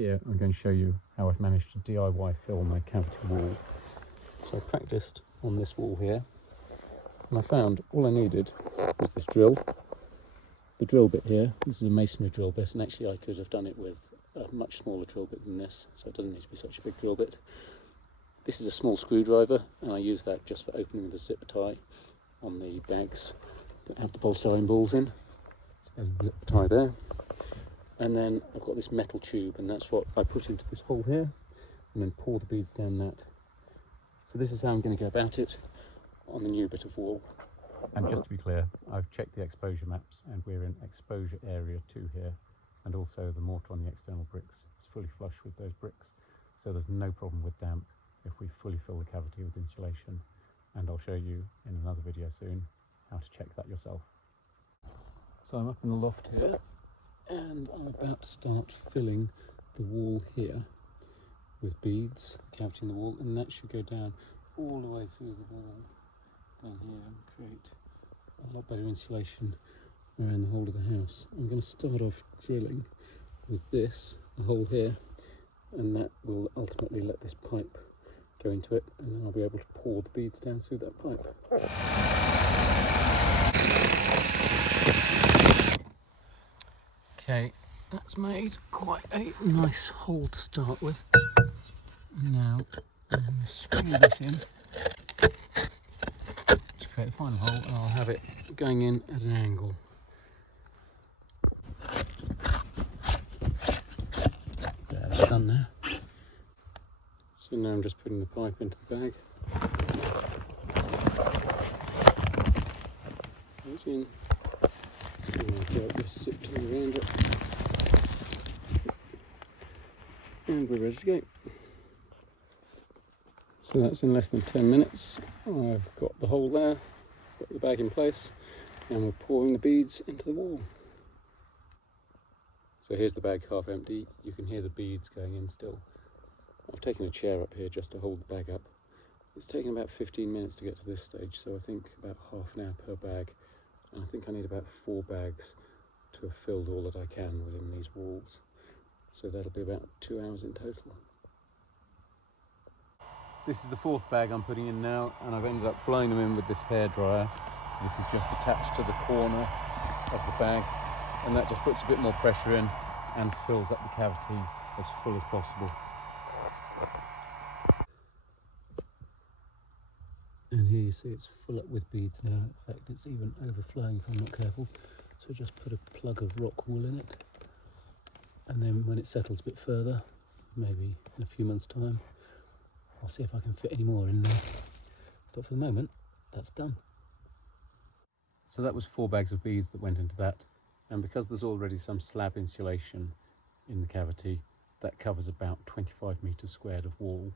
Here I'm going to show you how I've managed to DIY fill my cavity wall. So I practiced on this wall here, and I found all I needed was this drill. The drill bit here, this is a masonry drill bit, and actually I could have done it with a much smaller drill bit than this, so it doesn't need to be such a big drill bit. This is a small screwdriver, and I use that just for opening with a zip tie on the bags that have the polystyrene balls in. There's the zip tie there. And then I've got this metal tube, and that's what I put into this hole here, and then pour the beads down that. So this is how I'm going to go about it on the new bit of wall. And just to be clear, I've checked the exposure maps, and we're in exposure area 2 here, and also the mortar on the external bricks is fully flush with those bricks, so there's no problem with damp if we fully fill the cavity with insulation. And I'll show you in another video soon how to check that yourself. So I'm up in the loft here, and I'm about to start filling the wall here with beads, cavity in the wall, and that should go down all the way through the wall down here and create a lot better insulation around the whole of the house. I'm going to start off drilling with this, a hole here, and that will ultimately let this pipe go into it, and then I'll be able to pour the beads down through that pipe. Okay, that's made quite a nice hole to start with. Now I'm going to screw this in to create the final hole, and I'll have it going in at an angle. There, that's done now. So now I'm just putting the pipe into the bag. It's in. Just zip tie around it, and we're ready to go. So that's in less than 10 minutes. I've got the hole there, got the bag in place, and we're pouring the beads into the wall. So here's the bag half empty. You can hear the beads going in still. I've taken a chair up here just to hold the bag up. It's taken about 15 minutes to get to this stage, so I think about half an hour per bag. And I think I need about 4 bags to have filled all that I can within these walls. So that'll be about 2 hours in total. This is the 4th bag I'm putting in now, and I've ended up blowing them in with this hairdryer. So this is just attached to the corner of the bag, and that just puts a bit more pressure in and fills up the cavity as full as possible. And here you see it's full up with beads now. In fact, it's even overflowing if I'm not careful. So just put a plug of rock wool in it, and then when it settles a bit further, maybe in a few months' time, I'll see if I can fit any more in there. But for the moment, that's done. So that was 4 bags of beads that went into that, and because there's already some slab insulation in the cavity, that covers about 25 metres squared of wall,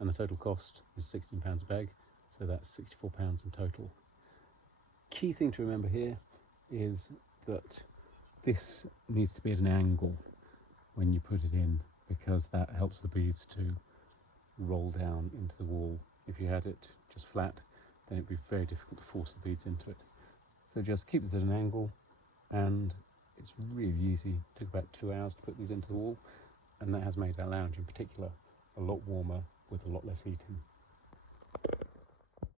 and the total cost is £16 a bag. So that's £64 in total. Key thing to remember here is that this needs to be at an angle when you put it in, because that helps the beads to roll down into the wall. If you had it just flat, then it'd be very difficult to force the beads into it. So just keep this at an angle, and it's really easy. It took about 2 hours to put these into the wall, and that has made our lounge in particular a lot warmer with a lot less heating.